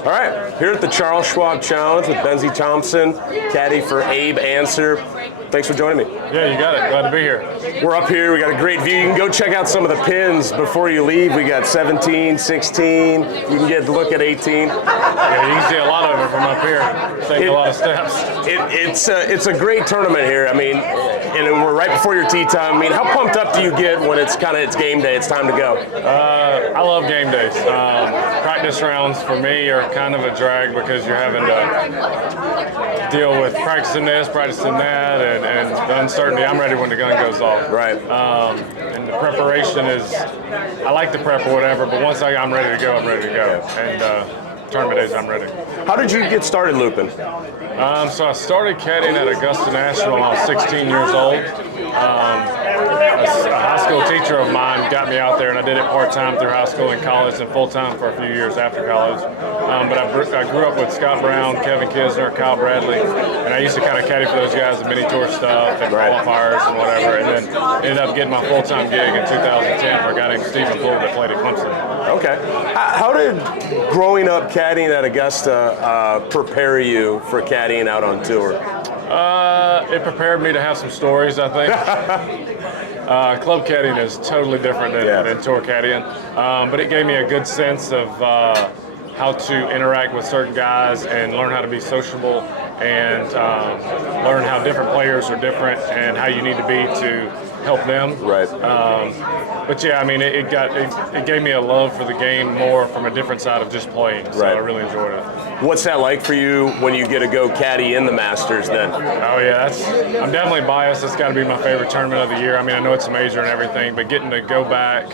All right, here at the Charles Schwab Challenge with Benji Thompson, caddy for Abe Ancer. Thanks for joining me. Yeah, you got it. Glad to be here. We're up here. We got a great view. You can go check out some of the pins before you leave. We got 17, 16. You can get a look at 18. Yeah, you can see a lot of it from up here. Taking a lot of steps. It's a great tournament here. I mean, and we're right before your tee time. I mean, how pumped up do you get when it's game day? It's time to go. I love game days. Practice rounds for me are kind of a drag because you're having to deal with practicing this, practicing that, and the uncertainty. I'm ready when the gun goes off. Right. And the preparation is, I like the prep or whatever, but once I'm ready to go, I'm ready to go. And tournament days, I'm ready. How did you get started looping? So I started caddying at Augusta National when I was 16 years old. A high school teacher of mine got me out there, and I did it part-time through high school and college, and full-time for a few years after college. But I grew up with Scott Brown, Kevin Kisner, Kyle Bradley, and I used to kind of caddy for those guys, the mini tour stuff and qualifiers and whatever, and then ended up getting my full-time gig in 2010 for a guy named Stephen Poole that played at Clemson. Okay. How did growing up caddying at Augusta prepare you for caddying out on tour? It prepared me to have some stories, I think. Club caddying is totally different than tour caddying, but it gave me a good sense of how to interact with certain guys and learn how to be sociable and learn how different players are different and how you need to be to help them. Right. But yeah, I mean, it gave me a love for the game more from a different side of just playing. So I really enjoyed it. What's that like for you when you get to go caddy in the Masters then? Oh yeah, I'm definitely biased. It's got to be my favorite tournament of the year. I mean, I know it's a major and everything, but getting to go back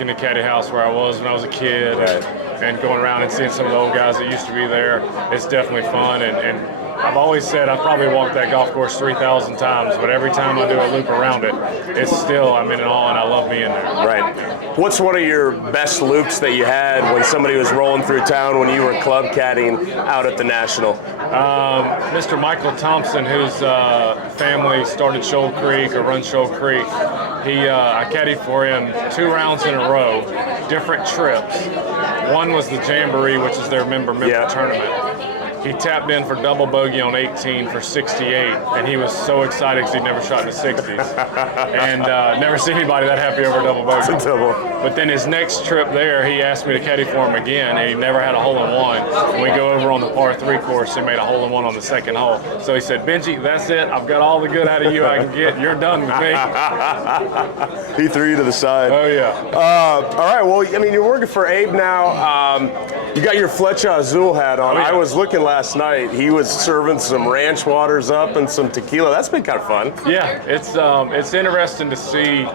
into Caddy House where I was when I was a kid and going around and seeing some of the old guys that used to be there, it's definitely fun. And I've always said I've probably walked that golf course 3,000 times, but every time I do a loop around it, it's still, I'm in it all, and I love being there. Right. What's one of your best loops that you had when somebody was rolling through town when you were club caddying out at the National? Mr. Michael Thompson, whose family started Shoal Creek or run Shoal Creek, I caddied for him 2 rounds in a row, different trips. One was the Jamboree, which is their member tournament. He tapped in for double bogey on 18 for 68, and he was so excited because he'd never shot in the 60s. And never seen anybody that happy over a double bogey. But then his next trip there, he asked me to caddy for him again, and he never had a hole-in-one. And we go over on the par 3 course, he made a hole-in-one on the second hole. So he said, Benji, that's it. I've got all the good out of you I can get. You're done with me. He threw you to the side. Oh, yeah. All right, well, I mean, you're working for Abe now. You got your Flecha Azul hat on. Oh, yeah. I was looking last night. He was serving some ranch waters up and some tequila. That's been kind of fun. Yeah, it's interesting to see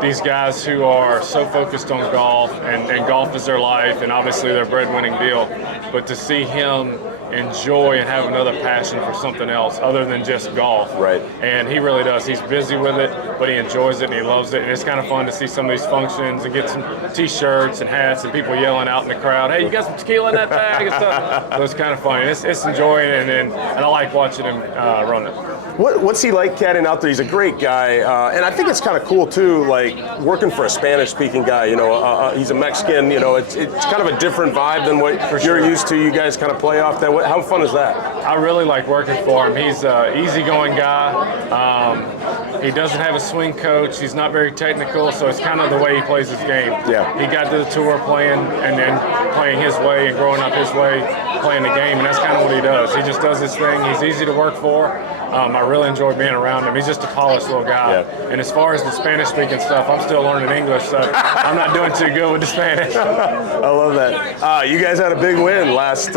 these guys who are so focused on golf and golf is their life and obviously their breadwinning deal, but to see him enjoy and have another passion for something else other than just golf. Right. And he really does. He's busy with it, but he enjoys it and he loves it. And it's kind of fun to see some of these functions and get some T-shirts and hats and people yelling out in the crowd, hey, you got some tequila in that bag and stuff. So it's kind of fun. It's enjoying it, and I like watching him run it. What's he like caddying out there? He's a great guy, and I think it's kind of cool too, like working for a Spanish-speaking guy. You know, he's a Mexican. You know, it's kind of a different vibe than what you're used to. You guys kind of play off that. How fun is that? I really like working for him. He's an easygoing guy. He doesn't have a swing coach. He's not very technical, so it's kind of the way he plays his game. Yeah. He got to the tour playing and then playing his way and growing up his way, playing the game, and that's kind of what he does. He just does his thing. He's easy to work for. I really enjoy being around him. He's just a polished little guy. Yeah. And as far as the Spanish-speaking stuff, I'm still learning English, so I'm not doing too good with the Spanish. I love that. You guys had a big win last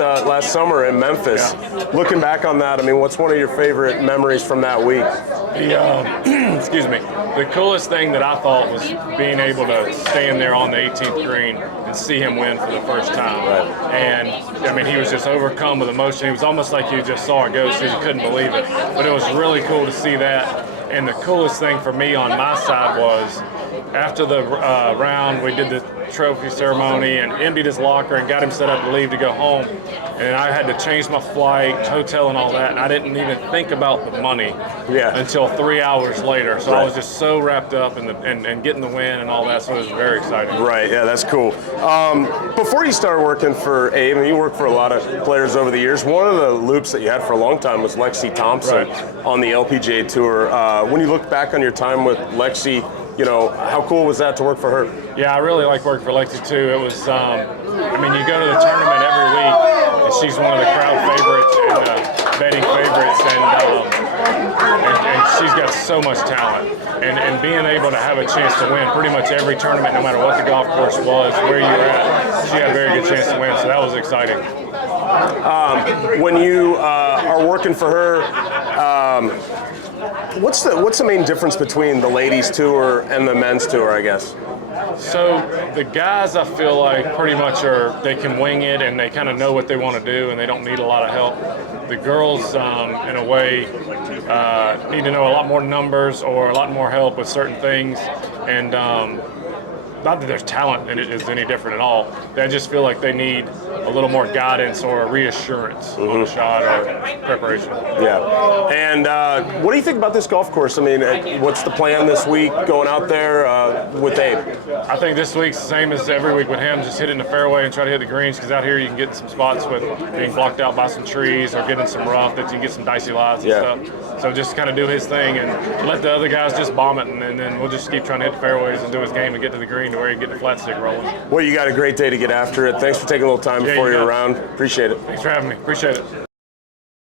summer in Memphis. Yeah. Looking back on that, I mean, what's one of your favorite memories from that week? Excuse me. The coolest thing that I thought was being able to stand there on the 18th green and see him win for the first time. Right. And, I mean, he was just overcome with emotion. It was almost like you just saw a ghost because you couldn't believe it. But it was really cool to see that. And the coolest thing for me on my side was after the round, we did the trophy ceremony and emptied his locker and got him set up to leave to go home. And I had to change my flight, hotel, and all that. And I didn't even think about the money until 3 hours later. So I was just so wrapped up in and getting the win and all that. So it was very exciting. Right. Yeah, that's cool. Before you started working for Abe, and you worked for a lot of players over the years, one of the loops that you had for a long time was Flecha Thompson on the LPGA Tour. When you look back on your time with Lexi, you know, how cool was that to work for her? Yeah, I really like working for Lexi too. It was, I mean, you go to the tournament every week, and she's one of the crowd favorites and betting favorites, and she's got so much talent. And being able to have a chance to win pretty much every tournament, no matter what the golf course was, where you're at, she had a very good chance to win, so that was exciting. When you are working for her, what's the main difference between the ladies tour and the men's tour, I guess? So the guys, I feel like pretty much they can wing it and they kind of know what they want to do and they don't need a lot of help. The girls, in a way, need to know a lot more numbers or a lot more help with certain things. And not that there's talent in it is any different at all. They just feel like they need a little more guidance or reassurance on a shot or preparation. Yeah. And what do you think about this golf course? I mean, what's the plan this week going out there with Abe? I think this week's the same as every week with him. Just hit it in the fairway and try to hit the greens, because out here you can get some spots with being blocked out by some trees or getting some rough that you can get some dicey lies and stuff. So just kind of do his thing and let the other guys just bomb it, and then we'll just keep trying to hit the fairways and do his game and get to the green to where he can get the flat stick rolling. Well, you got a great day to get after it. Thanks for taking a little time before you're around. Appreciate it. Thanks for having me. Appreciate it.